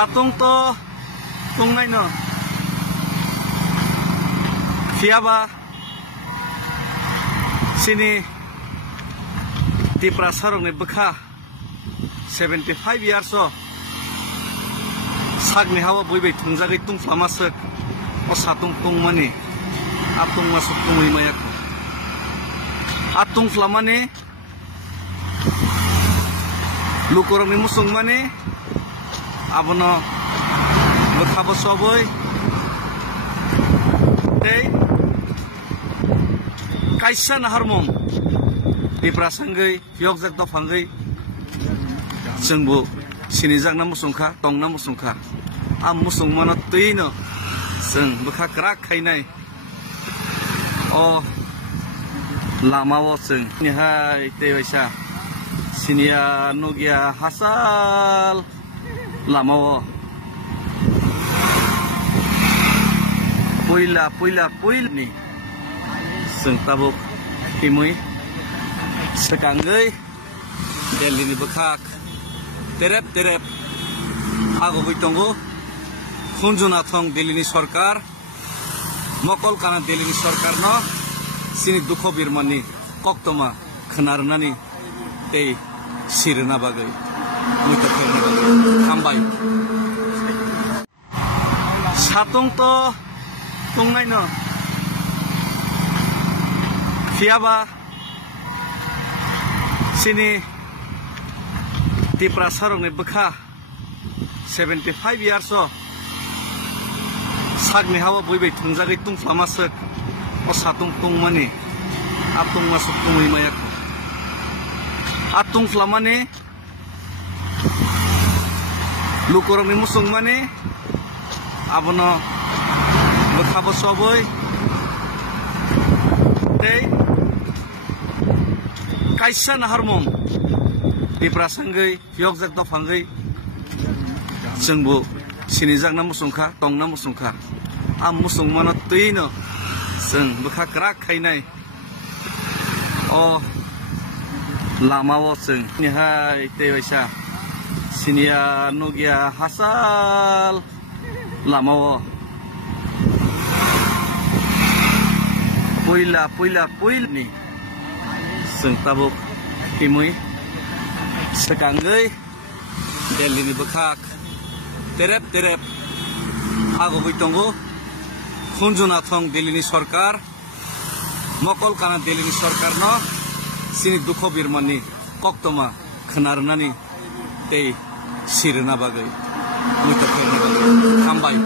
Satung to tungnai no fiaba sini tipra sarong ni bekha 75 years o sak ni hawa boi bai thungjagai tung flamasek o satung tungmani atung masuk tumui mayak atung flamani lukorong ni musung mani abono bekha bo soboi tei kaisa naharmong tipra sangai fiokjak dong fangai जोंबो सिनिजागना मुसुंखा तंना मुसुंखा आ मुसुं मानो तैनो जों बोखा क्राक खायनाय अ लामाओ जों निहाय तैबायसा सिनिया नगिया हासाल लामाओ पुइलानि जों ताबो हिमुइ सेकांगै दिल्लीनि बोखाक terep ago bitongo khunjuna thong Delhi sarkar mokol kana Delhi sarkar no sini dukho birmani koktoma khnarnani ei sirna bagai uita ferna kambai satung to tungnai no fiaba sini tipra sarong ni bekha 75 years o sak ni hawa boi bai thungjagai tung flamasek o satung tungmani atung masuk tumui mayak atung flamani lukorong ni musung mani abono bekha bo soboi tei kaisa naharmong tipra sangai fiokjak dong fangai जोंबो सिनिजागना मुसुंखा तंना मुसुंखा आ मुसुं मानो तैनो जों बोखा क्राक खायनाय अ लामाओ जों निहाय तैबायसा सिनिया नगिया हासाल लामाओ पुइलानि जों ताबो हिमुइ सेकांगै दिल्लीनि बोखाक terep ago bitongo khunjuna thong Delhi sarkar mokol kana Delhi sarkar no sini dukho birmani koktoma khnarnani ei sirna bagai uita ferna kambai